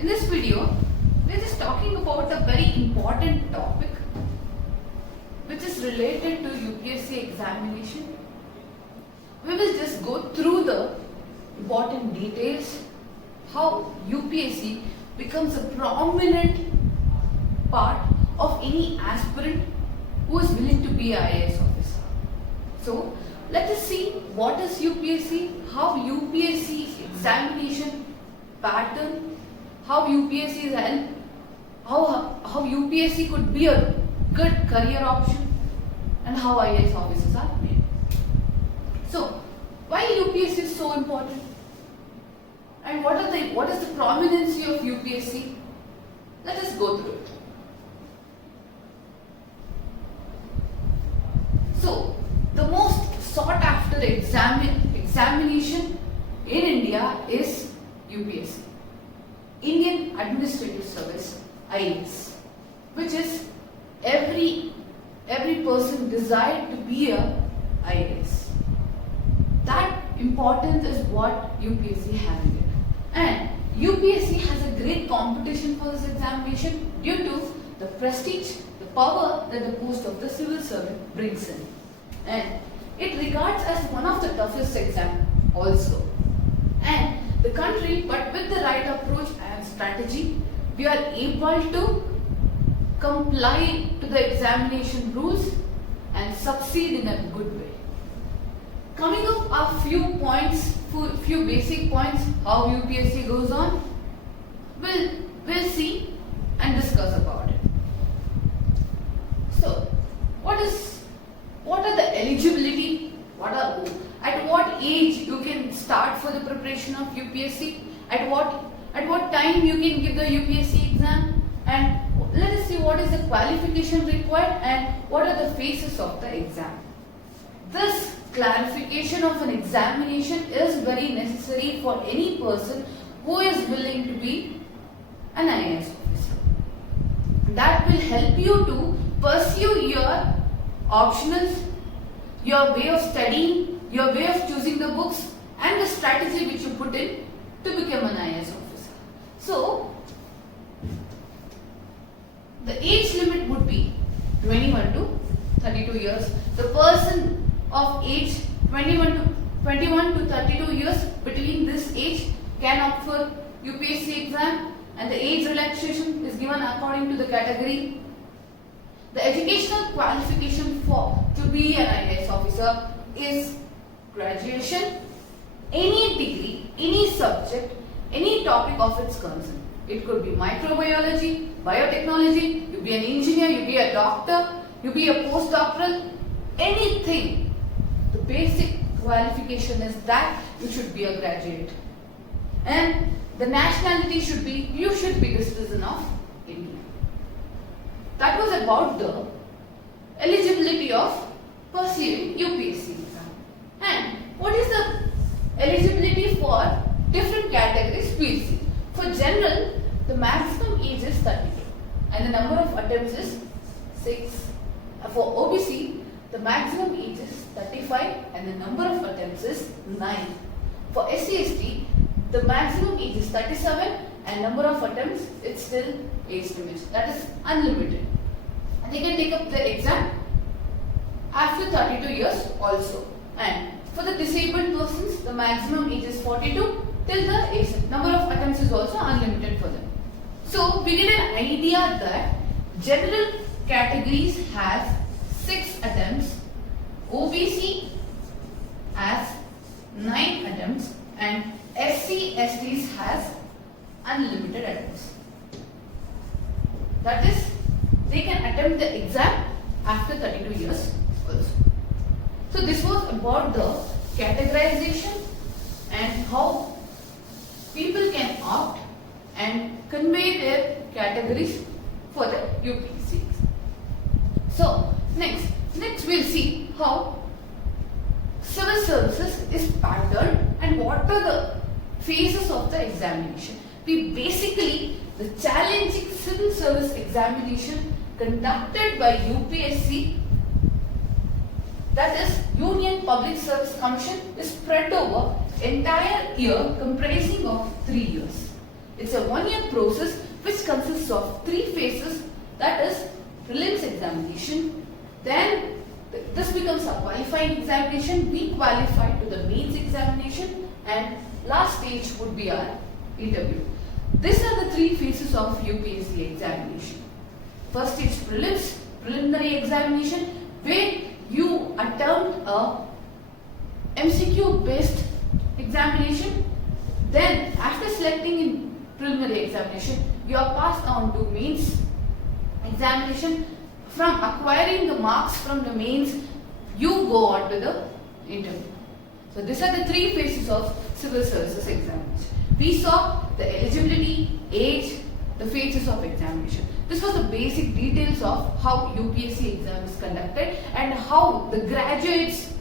In this video, we are just talking about a very important topic which is related to UPSC examination. We will just go through the important details, how UPSC becomes a prominent part of any aspirant who is willing to be an IAS officer. So, let us see what is UPSC, how UPSC examination pattern, how UPSC is help, how UPSC could be a good career option, and how IAS officers are made. So, why UPSC is so important, and what is the prominency of UPSC? Let us go through it. So, the most sought after examination in India is UPSC, Indian Administrative Service, IAS, which is every person desired to be a IAS. That importance is what UPSC has it. And UPSC has a great competition for this examination due to the prestige, the power that the post of the civil servant brings in. And it regards as one of the toughest exams also. And the country, but with the right approach and strategy, we are able to comply to the examination rules and succeed in a good way. Coming up are few points, few basic points how UPSC goes on. We'll see and discuss about it. So, what are the eligibility? At what age you can start for the preparation of UPSC? At what time you can give the UPSC exam? And let us see what is the qualification required and what are the phases of the exam. This clarification of an examination is very necessary for any person who is willing to be an IAS officer. That will help you to pursue your optionals, your way of studying, your way of choosing the books, and the strategy which you put in to become an IAS officer. So, the age limit would be 21 to 32 years. The person of age 21 to 32 years, between this age, can opt for UPSC exam, and the age relaxation is given according to the category. The educational qualification to be an IAS officer is graduation, any degree, any subject, any topic of its concern. It could be microbiology, biotechnology, you be an engineer, you be a doctor, you be a postdoctoral, anything. The basic qualification is that you should be a graduate. And the nationality you should be the citizen of India. That was about the eligibility of pursuing UPSC exam. And what is the eligibility for different categories? We'll see. For general, the maximum age is 32 and the number of attempts is 6. For OBC, the maximum age is 35 and the number of attempts is 9. For SC/ST, the maximum age is 37 and number of attempts it's still age limit, that is unlimited. And they can take up the exam after 32 years also. And for the disabled persons, the maximum age is 42 till the age. Number of attempts is also unlimited for them. So we get an idea that general categories has 6 attempts, OBC has 9 attempts, and SC/STs has unlimited attempts. That is, they can attempt the exam after 32 years also. So this was about the categorization and how people can opt and convey their categories for the UPSC. So next we'll see how civil services is patterned and what are the phases of the examination. The challenging civil service examination conducted by UPSC, that is Union Public Service Commission, is spread over entire year comprising of 3 years. It's a 1-year process which consists of 3 phases, that is prelims examination, then this becomes a qualifying examination, we qualify to the mains examination, and last stage would be our interview. These are the 3 phases of UPSC examination. First stage prelims, preliminary examination, where you attempt a MCQ based examination. Then after selecting in preliminary examination, you are passed on to mains examination. From acquiring the marks from the mains, you go on to the interview. So these are the 3 phases of civil services examination. We saw the eligibility, age, the phases of examination. This was the basic details of how UPSC exam is conducted and how the graduates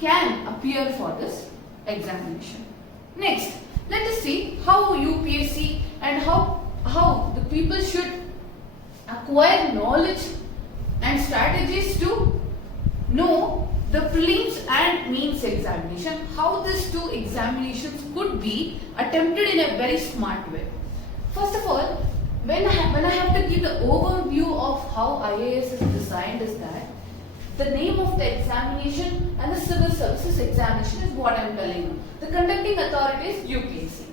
can appear for this examination. Next, let us see how UPSC and how the people should acquire knowledge and strategies to know the prelims and mains examination, how these 2 examinations could be attempted in a very smart way. First of all, when I have to give the overview of how IAS is designed is that the name of the examination and the civil services examination is what I am telling you. The conducting authority is UPSC.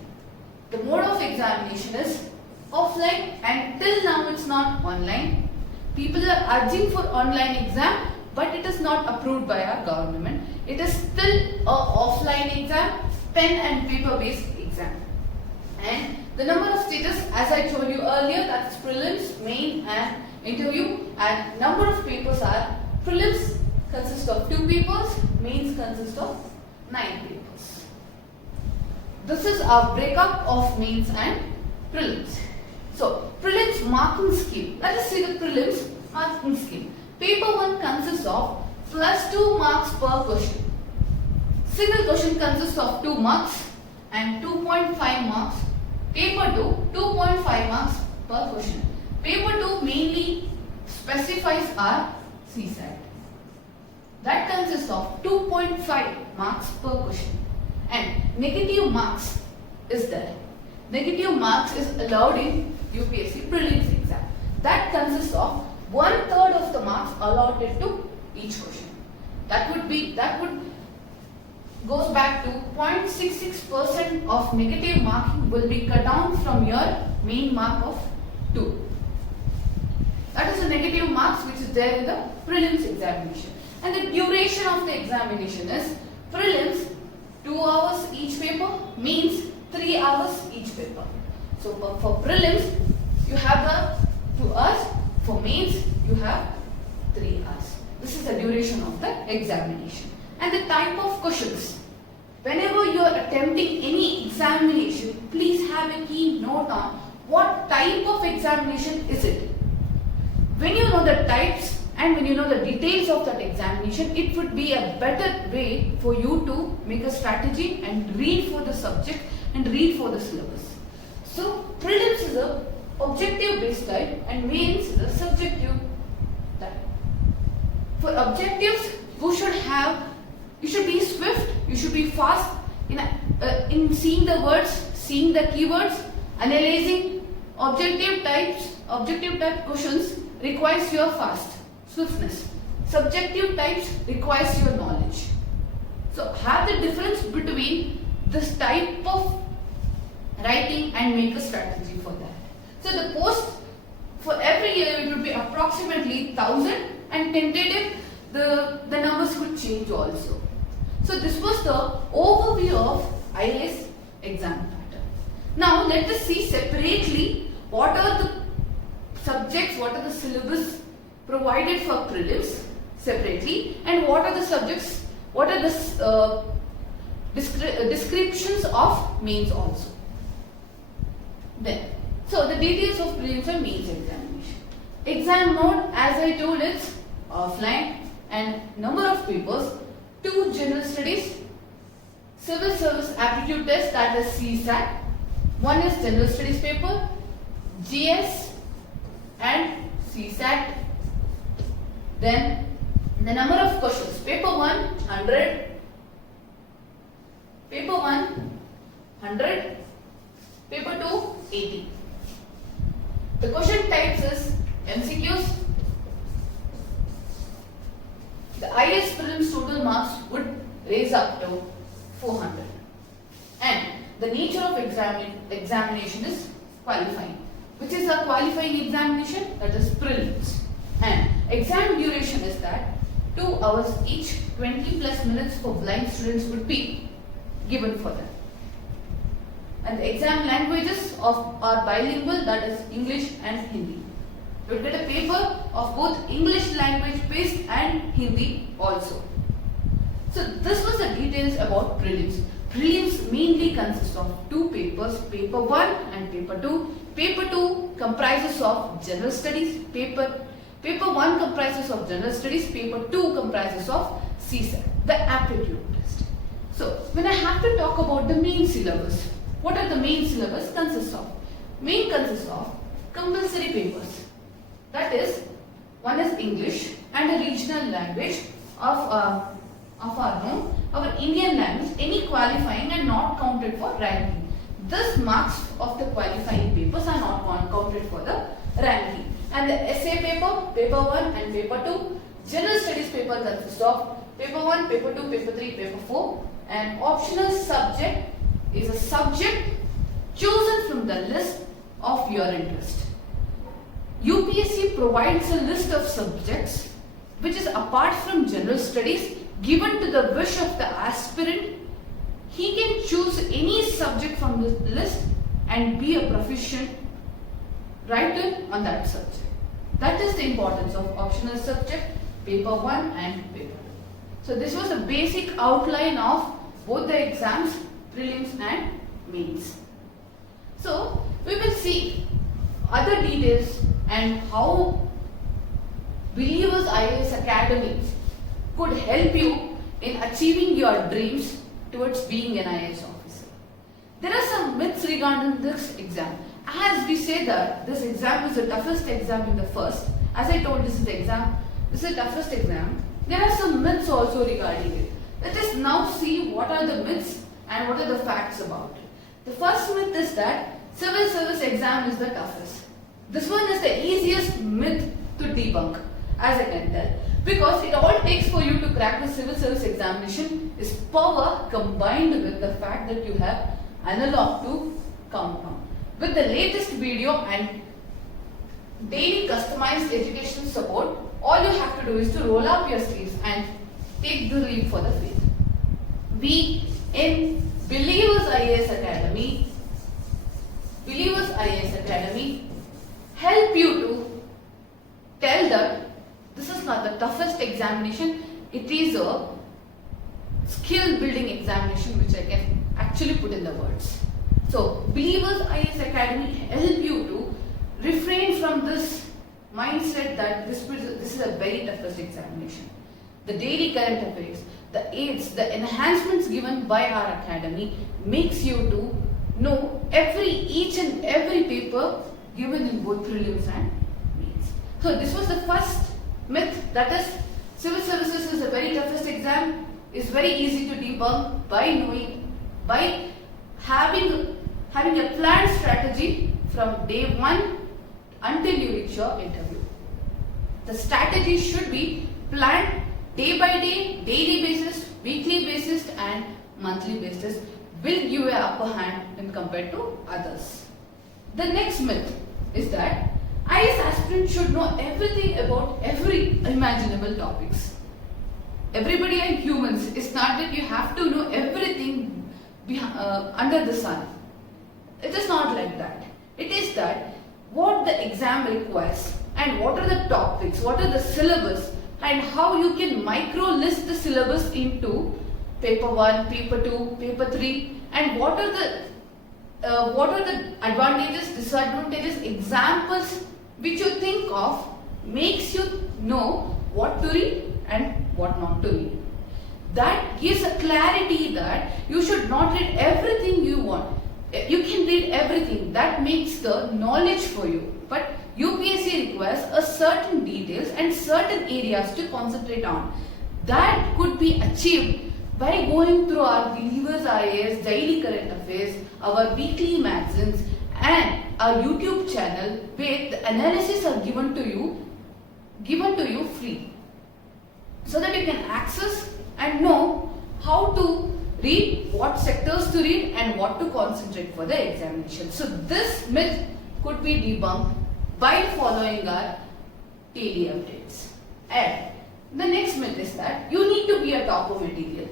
The mode of examination is offline, and till now it's not online. People are urging for online exam, but it is not approved by our government. It is still a offline exam, pen and paper based exam. And the number of stages, as I told you earlier, that's prelims, main and interview, and number of papers are prelims consist of 2 papers, mains consist of 9 papers. This is our breakup of mains and prelims. So, prelims marking scheme. Let us see the prelims marking scheme. Paper 1 consists of plus 2 marks per question. Single question consists of 2 marks and 2.5 marks. Paper 2, 2.5 marks per question. Paper 2 mainly specifies our CSAT. That consists of 2.5 marks per question. And negative marks is there. Negative marks is allowed in UPSC prelims exam. That consists of 1/3 of the marks allotted to each question. That would goes back to 0.66% of negative marking will be cut down from your main mark of 2. That is the negative marks which is there in the prelims examination. And the duration of the examination is prelims 2 hours each paper, means 3 hours each paper. So for prelims you have the 2 hours, for mains you have 3 hours. This is the duration of the examination. And the type of questions. Whenever you are attempting any examination, please have a keen note on what type of examination is it. When you know the types and when you know the details of that examination, it would be a better way for you to make a strategy and read for the subject and read for the syllabus. So prelims is a objective based type and mains is a subjective type. For objectives, you should be swift, you should be fast in seeing the words, seeing the keywords, analyzing objective type questions requires your fast swiftness. Subjective types requires your knowledge. So have the difference between this type of writing and make a strategy for that. So the post for every year it will be approximately 1,000 and tentative the numbers would change also. So this was the overview of IAS exam pattern. Now let us see separately what are the subjects, what are the syllabus provided for prelims separately and what are the subjects, what are the descriptions of mains also. Then, so the details of prelims and mains examination. Exam mode, as I told, it's offline and number of papers, 2 general studies, civil service aptitude test, that is CSAT, 1 is general studies paper, GS and CSAT. Then the number of questions, paper 1 100, paper 1 100, paper 2 80. The question types is MCQs. The IAS prelims total marks would raise up to 400. And the nature of examination is qualifying. Which is a qualifying examination? That is prelims. And exam duration is that 2 hours each, 20 plus minutes for blind students would be given for them. And the exam languages are bilingual, that is English and Hindi. You will get a paper of both English language based and Hindi also. So this was the details about prelims. Prelims mainly consist of 2 papers, paper 1 and paper 2. Paper 2 comprises of general studies, paper 1 comprises of general studies, paper 2 comprises of CSAT, the aptitude test. So when I have to talk about the main syllabus, what are the main syllabus consists of? Main consists of compulsory papers. That is, one is English and a regional language of our home, our Indian language, any qualifying and not counted for ranking. Thus marks of the qualifying papers are not counted for the ranking. And the essay paper, paper 1 and paper 2, general studies paper consists of paper 1, paper 2, paper 3, paper 4, and optional subject is a subject chosen from the list of your interest. UPSC provides a list of subjects which is apart from general studies given to the wish of the aspirant. He can choose any subject from the list and be a proficient writer on that subject. That is the importance of optional subject, paper 1 and paper 2. So this was a basic outline of both the exams, prelims and mains. So we will see other details and how Believers IAS Academy could help you in achieving your dreams towards being an IAS officer. There are some myths regarding this exam. As we say that this exam is the toughest exam in the first, as I told, this is the toughest exam. There are some myths also regarding it. Let us now see what are the myths and what are the facts about it. The first myth is that civil service exam is the toughest. This one is the easiest myth to debunk, as I can tell, because it all takes for you to crack the civil service examination is power combined with the fact that you have analog to count on. With the latest video and daily customized education support, all you have to do is to roll up your sleeves and take the leap for the faith. We in Believers IAS Academy help you to tell that this is not the toughest examination, it is a skill building examination which I can actually put in the words. So Believers IAS Academy help you to refrain from this mindset that this is a very toughest examination. The daily current affairs, the aids, the enhancements given by our academy makes you to know each and every paper given in both prelims and mains. So this was the first myth, that is civil services is the very toughest exam, is very easy to debunk by having a planned strategy from day 1 until you reach your interview. The strategy should be planned day by day, daily basis, weekly basis and monthly basis will give you an upper hand when compared to others. The next myth is that IAS aspirant should know everything about every imaginable topics. Everybody are humans. It's not that you have to know everything under the sun. It is not like that. It is that what the exam requires and what are the topics, what are the syllabus and how you can micro list the syllabus into paper 1, paper 2, paper 3 and what are the advantages, disadvantages, examples which you think of makes you know what to read and what not to read. That gives a clarity that you should not read everything you want. You can read everything. That makes the knowledge for you. But UPSC requires a certain details and certain areas to concentrate on. That could be achieved by going through our Believers IAS daily current affairs, our weekly magazines and a YouTube channel where the analysis are given to you free, so that you can access and know how to read, what sectors to read and what to concentrate for the examination. So this myth could be debunked by following our daily updates. And the next myth is that you need to be a topper material.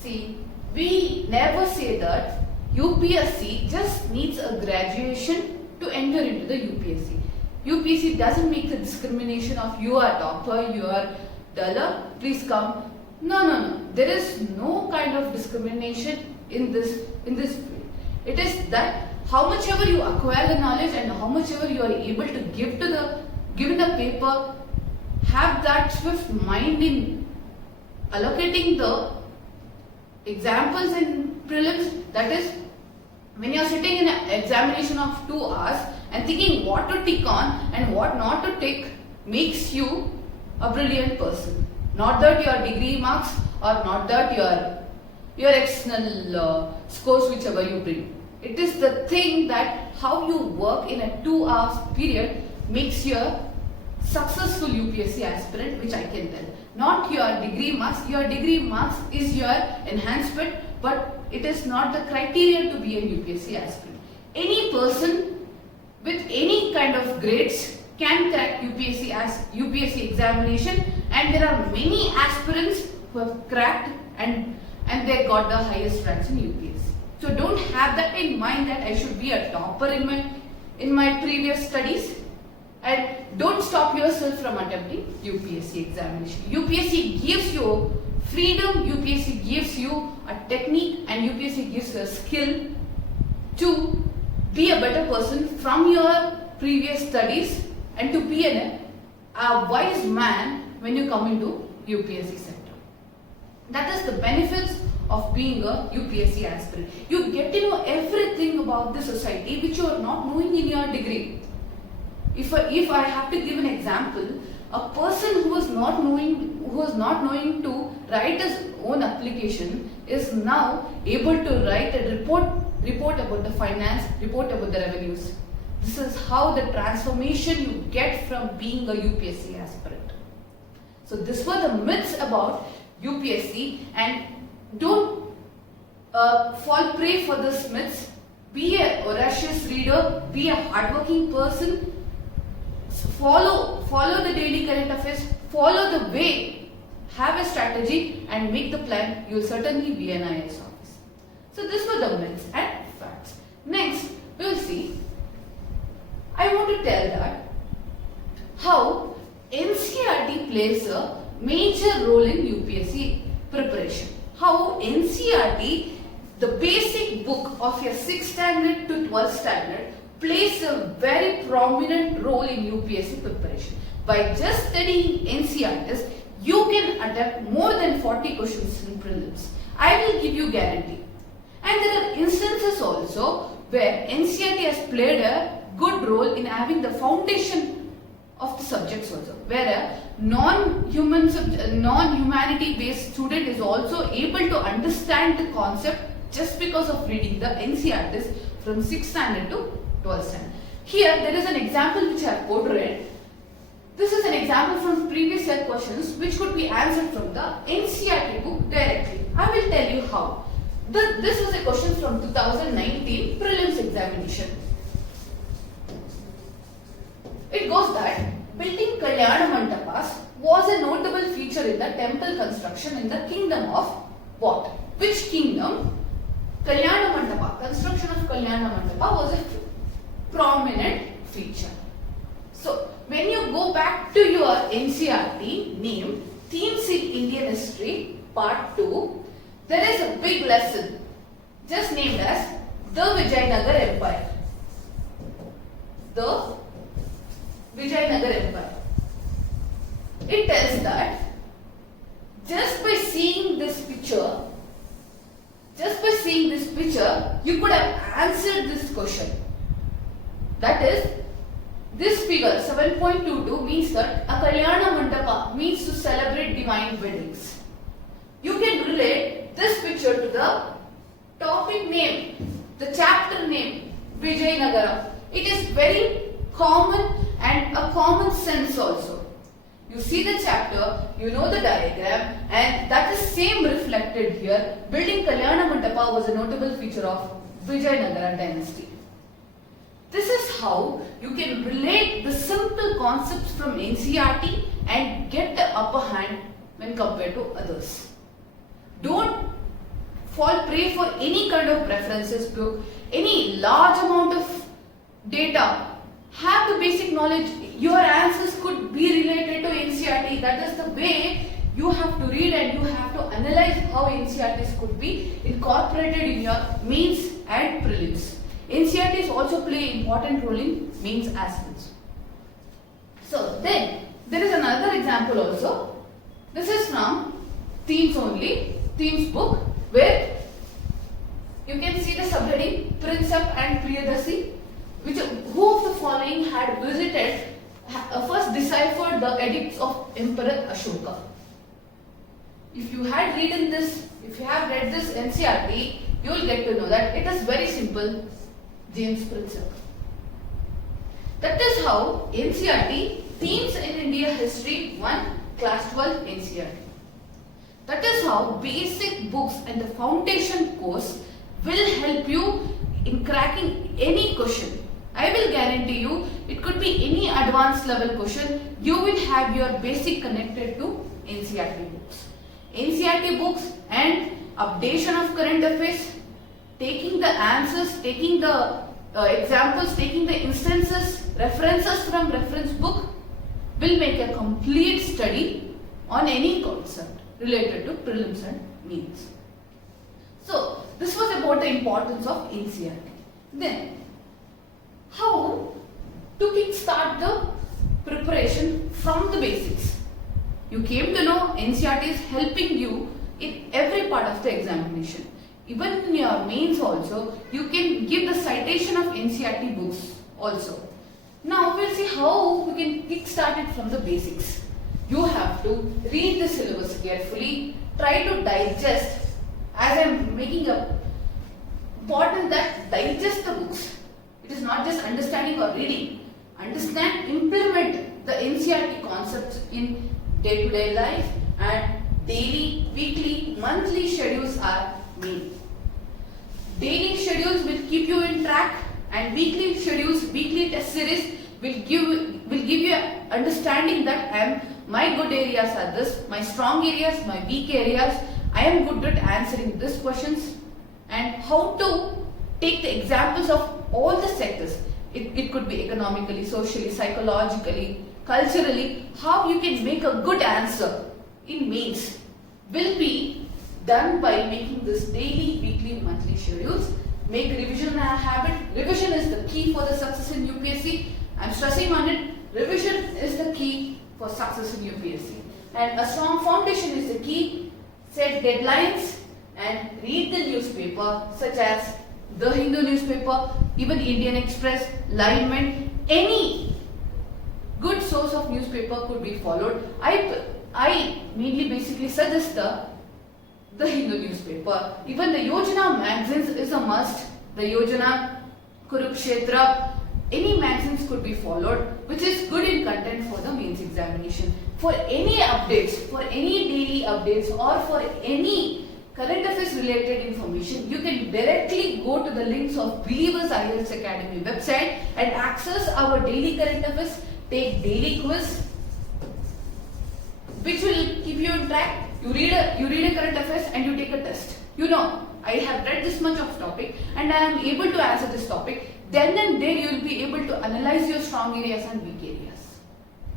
See, we never say that UPSC just needs a graduation to enter into the UPSC. UPSC doesn't make the discrimination of you are topper, you are duller, please come. No. There is no kind of discrimination in this field. It is that how much ever you acquire the knowledge and how much ever you are able to give in the paper, have that swift mind in allocating the examples in prelims. That is, when you are sitting in an examination of 2 hours and thinking what to tick on and what not to tick, makes you a brilliant person. Not that your degree marks or not that your external scores whichever you bring. It is the thing that how you work in a 2 hours period makes you a successful UPSC aspirant, which I can tell. Not your degree marks. Your degree marks is your enhancement, but it is not the criteria to be a UPSC aspirant. Any person with any kind of grades can crack UPSC examination, and there are many aspirants who have cracked and they got the highest ranks in UPSC. So don't have that in mind that I should be a topper in my previous studies, and don't stop yourself from attempting UPSC examination. UPSC gives you freedom, UPSC gives you a technique, and UPSC gives you a skill to be a better person from your previous studies and to be a wise man when you come into UPSC sector. That is the benefits of being a UPSC aspirant. You get to know everything about the society which you are not knowing in your degree. If I have to give an example, a person who was not knowing to write his own application is now able to write a report about the finance, report about the revenues. This is how the transformation you get from being a UPSC aspirant. So this were the myths about UPSC, and don't fall prey for these myths. Be a voracious reader, be a hardworking person, follow the daily current affairs, follow the way, have a strategy and make the plan. You will certainly be an IAS officer. So these were the myths and facts. Next, we will see, I want to tell that how NCERT plays a major role in UPSC preparation. How NCERT, the basic book of your 6th standard to 12th standard, plays a very prominent role in UPSC preparation. By just studying NCERT, you can attempt more than 40 questions in prelims. I will give you guarantee. And there are instances also where NCERT has played a good role in having the foundation of the subjects also, where a non-humanity based student is also able to understand the concept just because of reading the NCERT from 6th standard to 12th standard. Here there is an example which I have portrayed. This is an example from previous year questions which could be answered from the NCERT book directly. I will tell you how. This was a question from 2019 prelims examination. It goes that building Kalyana Mandapas was a notable feature in the temple construction in the kingdom of what? Which kingdom? Kalyana Mandapa. Construction of Kalyana Mandapa was a prominent feature. So when you go back to your NCERT name, Themes in Indian History Part 2, there is a big lesson just named as the Vijayanagar Empire. The Vijayanagar Empire. It tells that just by seeing this picture, you could have answered this question. That is, this figure 7.22 means that a Kalyana Mandapa means to celebrate divine weddings. You can relate this picture to the topic name, the chapter name, Vijayanagara. It is very common and a common sense also. You see the chapter, you know the diagram, and that is same reflected here. Building Kalyana Mandapa was a notable feature of Vijayanagara dynasty. This is how you can relate the simple concepts from NCERT and get the upper hand when compared to others. Don't fall prey for any kind of references book, any large amount of data. Have the basic knowledge. Your answers could be related to NCERT. That is the way you have to read and you have to analyze how NCERTs could be incorporated in your mains and prelims. NCERTs also play important role in mains as well. So then there is another example also. This is from themes only, themes book, where you can see the subheading Prinsep and Priyadasi, which who of the following had visited, first deciphered the edicts of Emperor Ashoka. If you had read this, if you have read this NCERT, you will get to know that it is very simple. James Prinsep. That is how NCERT Themes in India History 1 Class 12 NCERT. That is how basic books and the foundation course will help you in cracking any question. I will guarantee you it could be any advanced level question. You will have your basic connected to NCERT books. NCERT books and updation of current affairs, taking the answers, taking the examples, taking the instances, references from reference book will make a complete study on any concept related to prelims and mains. So this was about the importance of NCERT. Then how to kickstart the preparation from the basics. You came to know NCERT is helping you in every part of the examination. Even in your mains also, you can give the citation of NCERT books also. Now we'll see how we can kickstart it from the basics. You have to read the syllabus carefully, try to digest, as I am making a important that digest the books. It is not just understanding or reading. Understand, implement the NCERT concepts in day-to-day life, and daily, weekly, monthly schedules are made. Daily schedules will keep you in track, and weekly schedules, weekly test series will give you an understanding that my good areas are this, my strong areas, my weak areas. I am good at answering these questions, and how to take the examples of all the sectors. It could be economically, socially, psychologically, culturally. How you can make a good answer in mains will be done by making this daily, weekly, monthly schedules. Make revision a habit. Revision is the key for the success in UPSC. I am stressing on it. Revision is the key for success in UPSC. And a strong foundation is the key. Set deadlines and read the newspaper such as The Hindu newspaper, even Indian Express, Lineman, any good source of newspaper could be followed. I mainly basically suggest the Hindu newspaper. Even the Yojana magazines is a must. The Yojana, Kurukshetra, any magazines could be followed, which is good in content for the mains examination. For any updates, for any daily updates, or for any current affairs related information, you can directly go to the links of Believers IELTS Academy website and access our daily current affairs, take daily quiz, which will keep you on track. You read a current affairs and you take a test. You know, I have read this much of topic and I am able to answer this topic. Then and there you will be able to analyze your strong areas and weak areas.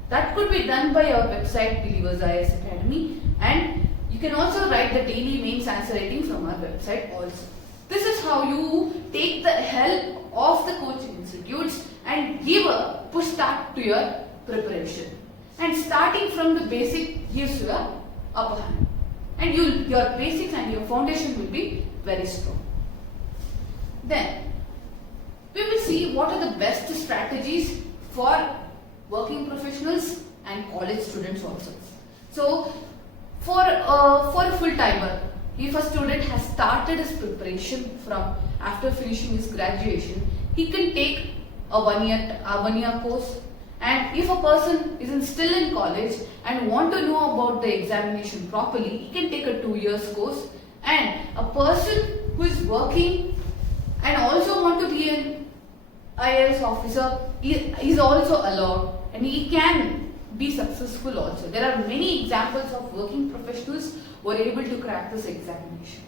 That could be done by our website Believers IELTS Academy, and you can also write the daily mains answer rating from our website also. This is how you take the help of the coaching institutes and give a push start to your preparation. And starting from the basic gives you a upper hand. And your basics and your foundation will be very strong. Then we will see what are the best strategies for working professionals and college students also. So for a full timer, if a student has started his preparation from after finishing his graduation, he can take a one year course. And if a person is still in college and want to know about the examination properly, he can take a 2 years course. And a person who is working and also want to be an IAS officer is also allowed, and he can be successful also. There are many examples of working professionals who are able to crack this examination.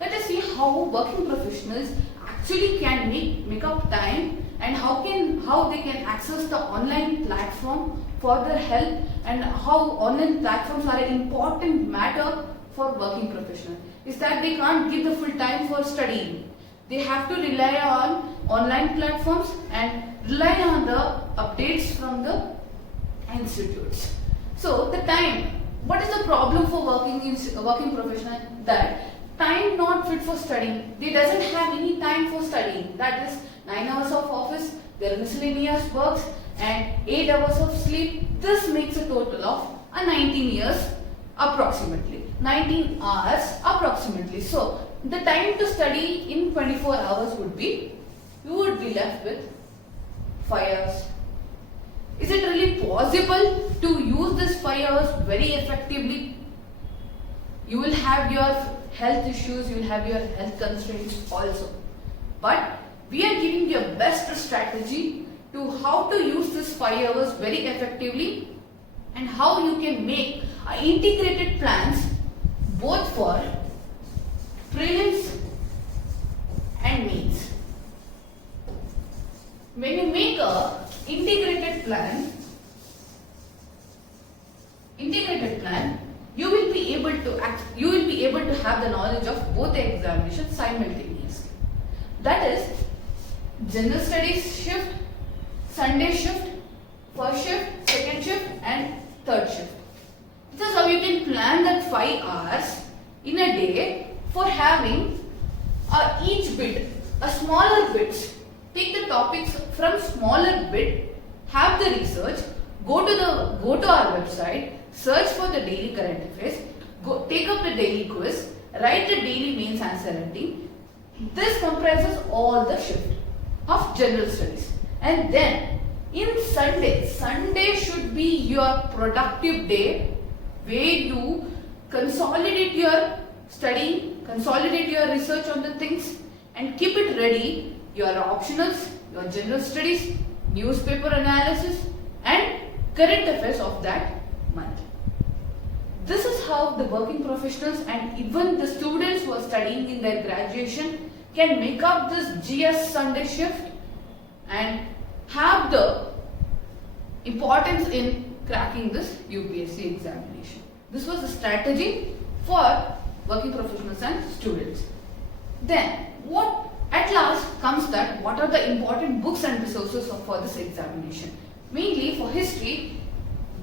Let us see how working professionals actually can make up time, and how they can access the online platform for their help, and how online platforms are an important matter for working professionals. Is that they can't give the full time for studying. They have to rely on online platforms and rely on the updates from the institutes. So the time, what is the problem for working professional? That time not fit for studying. They doesn't have any time for studying. That is 9 hours of office, their miscellaneous works, and 8 hours of sleep. This makes a total of 19 years approximately. 19 hours approximately. So the time to study in 24 hours would be, you would be left with 5 hours. Is it really possible to use this 5 hours very effectively? You will have your health issues, you will have your health constraints also. But we are giving you a best strategy to how to use this 5 hours very effectively, and how you can make integrated plans both for prelims and mains. When you make a integrated plan, you will be able to have the knowledge of both the examinations simultaneously. That is, general studies shift, Sunday shift, first shift, second shift, and third shift. This is how you can plan that 5 hours in a day for having each bit, a smaller bits. Take the topics from smaller bit, have the research, go to our website, search for the daily current affairs, take up the daily quiz, write the daily mains answer writing. This comprises all the shift of general studies. And then in Sunday should be your productive day, where you consolidate your studying, consolidate your research on the things, and keep it ready. Your optionals, your general studies, newspaper analysis, and current affairs of that month. This is how the working professionals and even the students who are studying in their graduation can make up this GS Sunday shift and have the importance in cracking this UPSC examination. This was a strategy for working professionals and students. Then at last comes that what are the important books and resources for this examination. Mainly for history,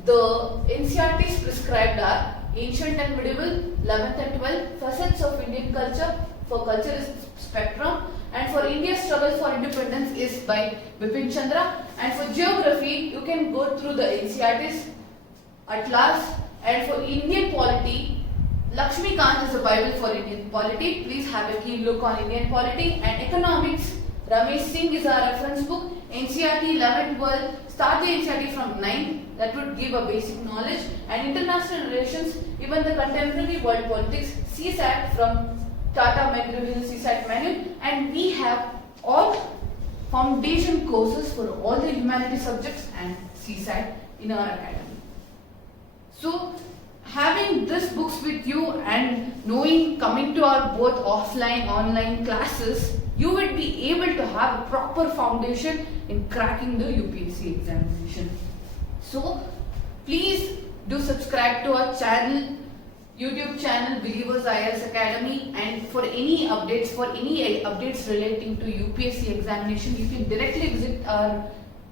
the NCERTs prescribed are Ancient and Medieval, 11th and 12th, Facets of Indian Culture, for culture is Spectrum, and for India's Struggle for Independence is by Bipin Chandra, and for geography you can go through the NCERTs at last, and for Indian polity, Lakshmi Kant is a Bible for Indian polity. Please have a keen look on Indian polity. And economics, Ramesh Singh is our reference book. NCERT 11, 12, start the NCERT from 9. That would give a basic knowledge. And international relations, even the contemporary world politics, CSAT from Tata McGraw-Hill CSAT manual. And we have all foundation courses for all the humanities subjects and CSAT in our academy. So, having these books with you and coming to our both offline, online classes, you would be able to have a proper foundation in cracking the UPSC examination. So, please do subscribe to our channel, YouTube channel Believers IAS Academy, and for any updates relating to UPSC examination, you can directly visit our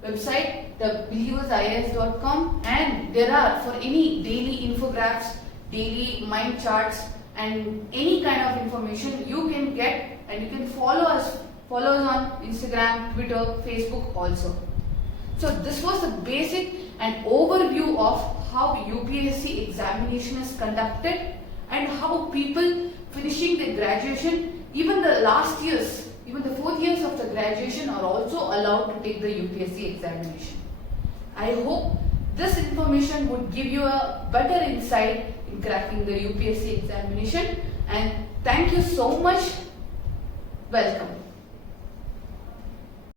website, the believersias.com, and there are for any daily infographics, daily mind charts, and any kind of information you can get, and you can follow us on Instagram, Twitter, Facebook also. So this was the basic and overview of how UPSC examination is conducted and how people finishing their graduation, even the last years, even the 4th years of the graduation are also allowed to take the UPSC examination. I hope this information would give you a better insight in cracking the UPSC examination, and thank you so much. Welcome.